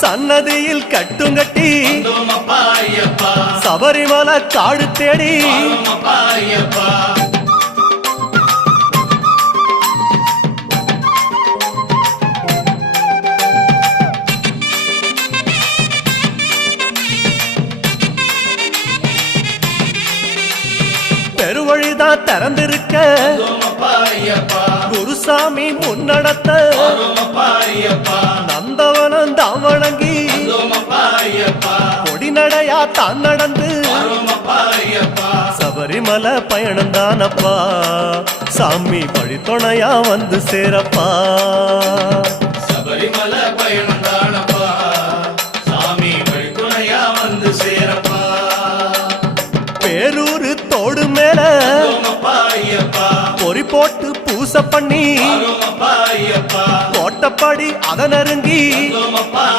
சன்னதியில் கட்டுங்கட்டி சபரிமலை காடு தேடி பெருவழிதான் திறந்திருக்க குருசாமி முன்னடத்த நந்தவனம் தான் வணங்கி கொடிநடையா தான் நடந்து சபரிமலை பயணம் தானப்பா சாமி வழித்துணையா வந்து சேரப்பா சபரிமலை பயணம் தானப்பா சாமி வழித்துணையா வந்து சேரப்பா பேரூரு தோடு மேல பொறி போட்டு பூச பண்ணி கோட்டப்படி அத நெருங்கி